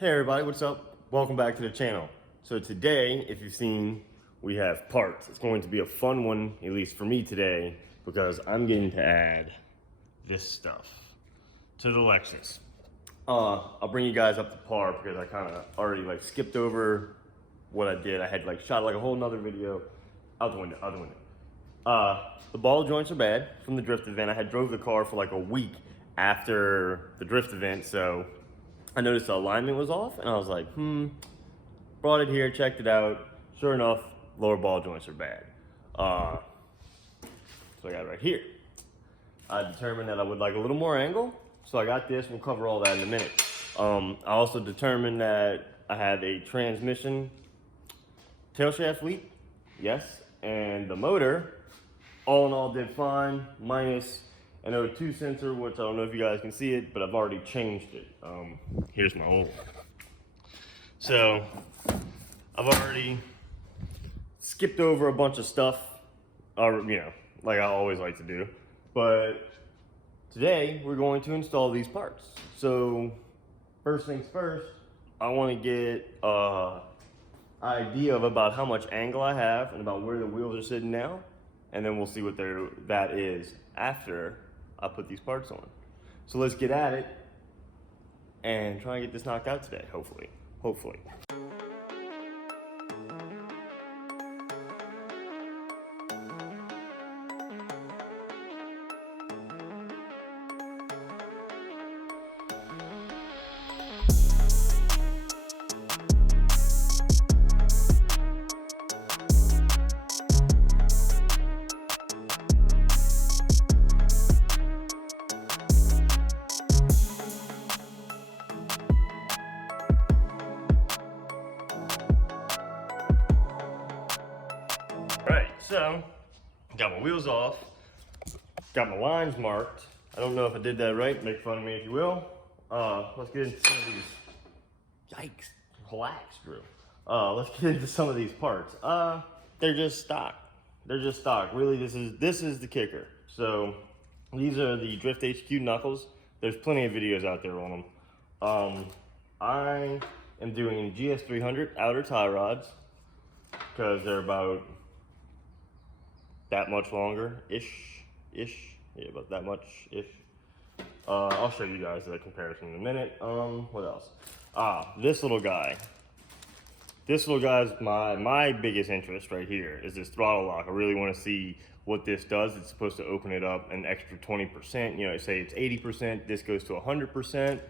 Hey everybody, what's up? Welcome back to the channel. So today, if you've seen, we have parts. It's going to be a fun one, at least for me today, because I'm getting to add this stuff to the Lexus. I'll bring you guys up to par because I kind of already skipped over what I did. I had shot a whole nother video out the window. The ball joints are bad from the drift event. I had drove the car for a week after the drift event, so I noticed the alignment was off, and I was like, brought it here, checked it out. Sure enough, lower ball joints are bad. So I got it right here. I determined that I would like a little more angle, so I got this. We'll cover all that in a minute. I also determined that I had a transmission tail shaft leak, yes, and the motor, all in all, did fine, minus an O2 sensor, which I don't know if you guys can see it, but I've already changed it. Here's my old one. So I've already skipped over a bunch of stuff, like I always like to do. But today we're going to install these parts. So first things first, I want to get an idea of about how much angle I have and about where the wheels are sitting now. And then we'll see what that is after I put these parts on. So let's get at it and try and get this knocked out today, hopefully. So, got my wheels off, got my lines marked. I don't know if I did that right, make fun of me if you will. Let's get into some of these, yikes, relax, Drew. Let's get into some of these parts. They're just stock. Really, this is the kicker. So, these are the Drift HQ knuckles. There's plenty of videos out there on them. I am doing GS300 outer tie rods because they're about that much longer-ish, yeah, about that much-ish. I'll show you guys the comparison in a minute. What else? This little guy. This little guy's my biggest interest right here is this throttle lock. I really want to see what this does. It's supposed to open it up an extra 20%. You know, say it's 80%, this goes to 100%.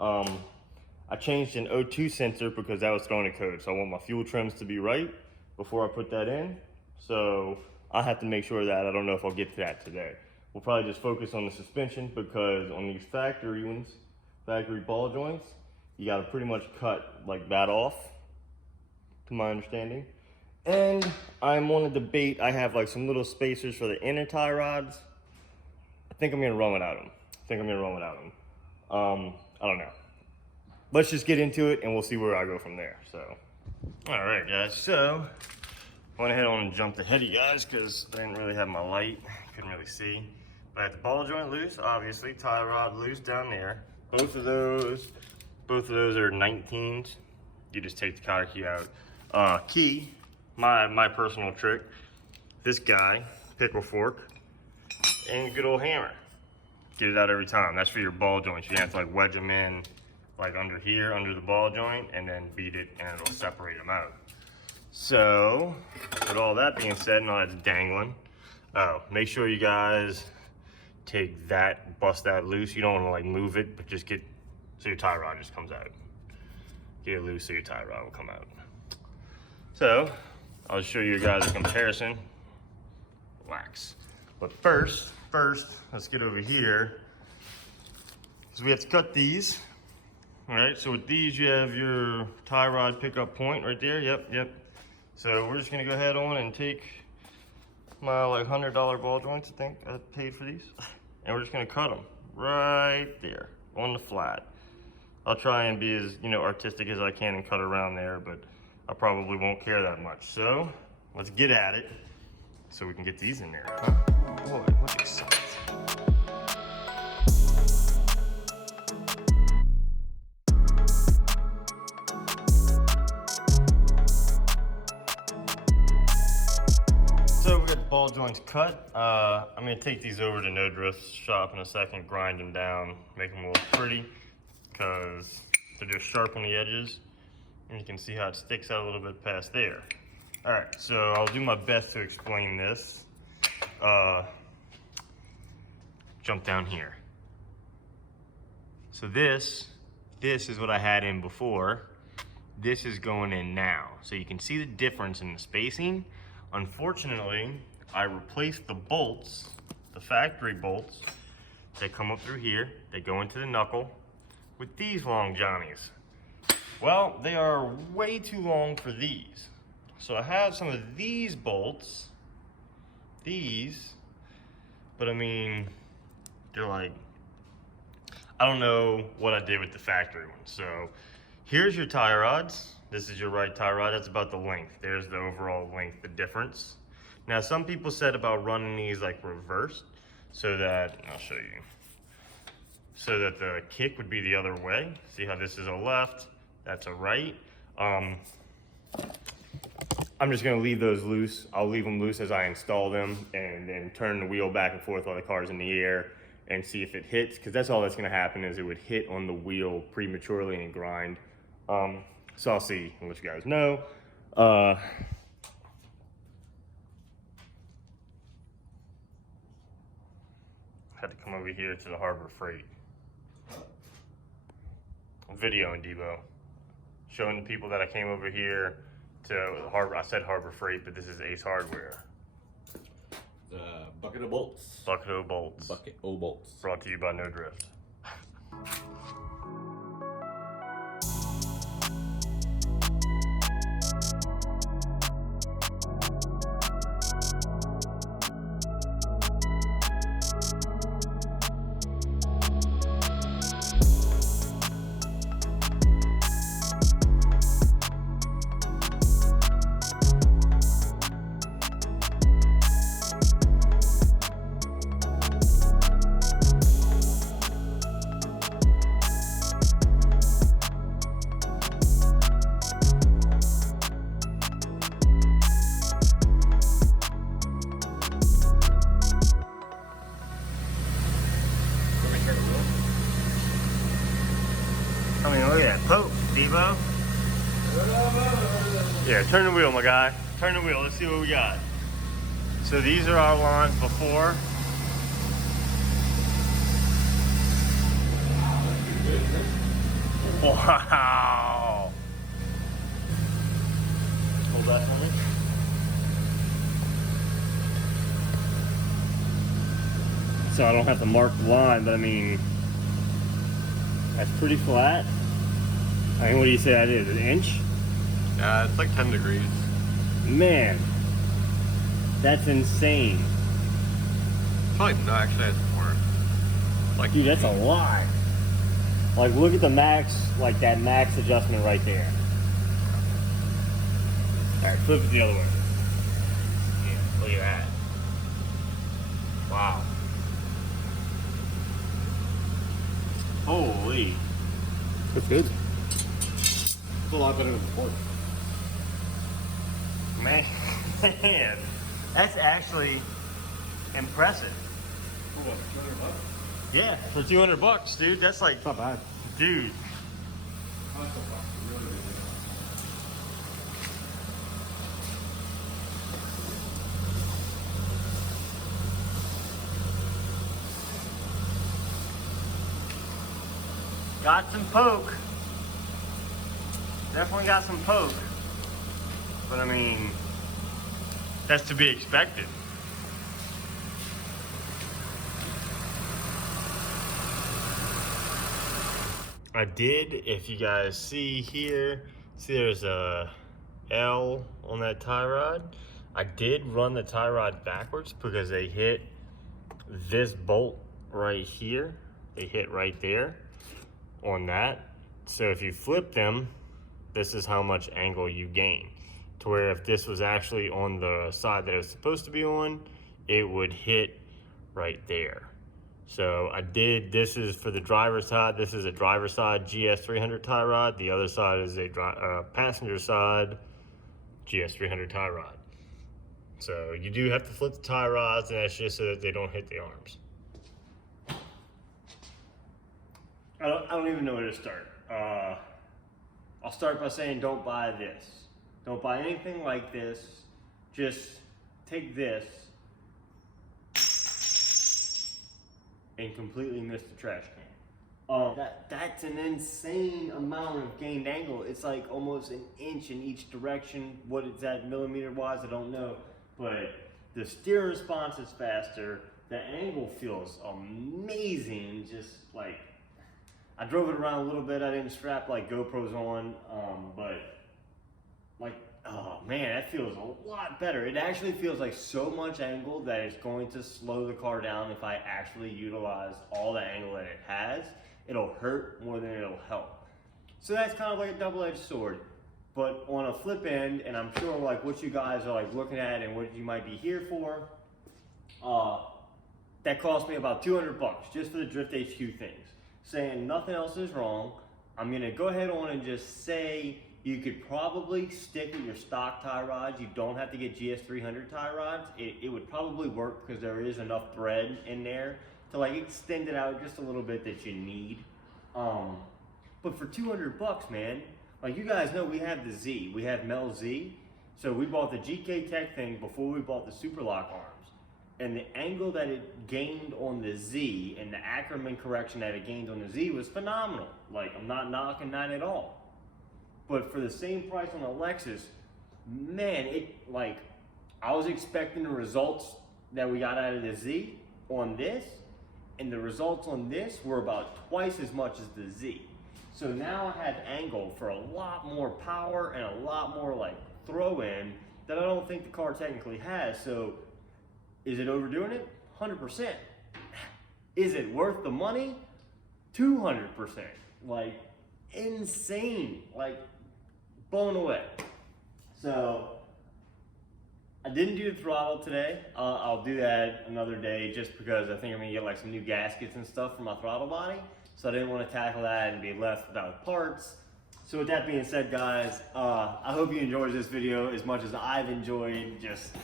I changed an O2 sensor because that was throwing a code. So I want my fuel trims to be right before I put that in. So I have to make sure that I don't know if I'll get to that today. We'll probably just focus on the suspension because on these factory ones, factory ball joints, you got to pretty much cut that off, to my understanding. And I'm on a debate. I have some little spacers for the inner tie rods. I think I'm gonna run without them. I don't know. Let's just get into it and we'll see where I go from there. So, all right, guys. So I went ahead on and jumped ahead of you guys because I didn't really have my light. Couldn't really see. But I had the ball joint loose, obviously. Tie rod loose down there. Both of those are 19s. You just take the cotter key out. Key, my personal trick. This guy, pickle fork, and a good old hammer. Get it out every time. That's for your ball joints. You have to wedge them in under here, under the ball joint, and then beat it, and it'll separate them out. So, with all that being said, and all that's dangling, make sure you guys bust that loose. You don't want to move it, but just so your tie rod just comes out. Get it loose so your tie rod will come out. So, I'll show you guys a comparison. Relax. But first, let's get over here. So we have to cut these. All right, so with these, you have your tie rod pickup point right there. Yep. So we're just gonna go ahead on and take my $100 ball joints, I think I paid for these. And we're just gonna cut them right there on the flat. I'll try and be as artistic as I can and cut around there, but I probably won't care that much. So let's get at it so we can get these in there. Huh? Boy, what exciting. ball joints cut. I'm gonna take these over to No Drift shop in a second, grind them down, make them look pretty, because they're just sharp on the edges. And you can see how it sticks out a little bit past there. All right, so I'll do my best to explain this. Jump down here. So this is what I had in before. This is going in now. So you can see the difference in the spacing. Unfortunately, I replaced the bolts, the factory bolts, that come up through here, they go into the knuckle, with these long johnnies. Well, they are way too long for these. So I have some of these bolts, but I mean, they're like, I don't know what I did with the factory ones. So here's your tie rods. This is your right tie rod. That's about the length. There's the overall length, the difference. Now, some people said about running these like reversed so that, I'll show you, so that the kick would be the other way. See how this is a left, that's a right. I'm just gonna leave those loose. I'll leave them loose as I install them and then turn the wheel back and forth while the car's in the air and see if it hits, because that's all that's gonna happen is it would hit on the wheel prematurely and grind. So I'll see and let you guys know. Had to come over here to the Harbor Freight. I'm videoing Debo, showing the people that I came over here to Harbor. I said Harbor Freight, but this is Ace Hardware. Bucket of bolts. Bucket O bolts. Bucket O bolts. Brought to you by No Drift. I mean, look at that poke, Debo. Yeah, turn the wheel, my guy. Turn the wheel. Let's see what we got. So these are our lines before. Wow. Hold that for me. So I don't have to mark the line, but I mean, that's pretty flat. I mean, what do you say that is, an inch? Yeah, it's like 10 degrees. Man, that's insane. Probably, no, actually it's more. Like, Dude, that's a lot. Like, look at the max, like that max adjustment right there. All right, flip it the other way. Yeah, look at that. Wow. Holy. That's good. It's a lot better than before. Man, that's actually impressive. For what, 200 bucks? Yeah, for 200 bucks, dude. That's like, It's not bad. dude. Not so bad. Really, really good. Got some poke. Definitely got some poke. But I mean, that's to be expected. I did, if you guys see here, see there's a L on that tie rod. I did run the tie rod backwards because they hit this bolt right here. They hit right there on that. So if you flip them, this is how much angle you gain. To where if this was actually on the side that it was supposed to be on, it would hit right there. So I did, this is for the driver's side. This is a driver's side IS300 tie rod. The other side is a passenger side IS300 tie rod. So you do have to flip the tie rods, and that's just so that they don't hit the arms. I don't even know where to start. I'll start by saying don't buy this. Don't buy anything like this. Just take this and completely miss the trash can. That's an insane amount of gained angle. It's like almost an inch in each direction. What it's at millimeter wise, I don't know. But the steer response is faster. The angle feels amazing. Just like, I drove it around a little bit. I didn't strap like GoPros on, but like, oh man, that feels a lot better. It actually feels like so much angle that it's going to slow the car down if I actually utilize all the angle that it has. It'll hurt more than it'll help. So that's kind of like a double-edged sword. But on a flip end, and I'm sure like what you guys are like looking at and what you might be here for, that cost me about 200 bucks just for the Drift HQ things. Saying nothing else is wrong, I'm gonna go ahead on and just say you could probably stick with your stock tie rods. You don't have to get IS300 tie rods. It would probably work because there is enough thread in there to like extend it out just a little bit that you need. But for 200 bucks, man, like you guys know, we have the Z, we have Mel Z. So we bought the GK Tech thing before we bought the Super Lock arms. And the angle that it gained on the Z and the Ackerman correction that it gained on the Z was phenomenal. Like, I'm not knocking that at all. But for the same price on a Lexus, man, I was expecting the results that we got out of the Z on this, and the results on this were about twice as much as the Z. So now I have angle for a lot more power and a lot more like throw in that I don't think the car technically has. So is it overdoing it? 100%. Is it worth the money? 200%. Like, insane. Like, blown away. So, I didn't do the throttle today. I'll do that another day just because I think I'm gonna get like some new gaskets and stuff for my throttle body. So I didn't want to tackle that and be left without parts. So with that being said, guys, I hope you enjoyed this video as much as I've enjoyed just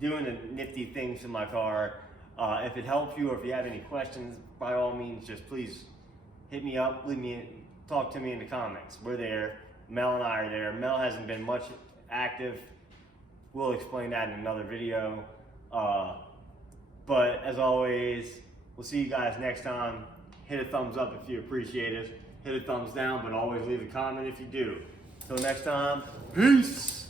doing the nifty things in my car. If it helped you or if you have any questions, by all means, just please hit me up, talk to me in the comments. We're there. Mel and I are there. Mel hasn't been much active. We'll explain that in another video. But as always, we'll see you guys next time. Hit a thumbs up if you appreciate it. Hit a thumbs down, but always leave a comment if you do. Till next time, peace!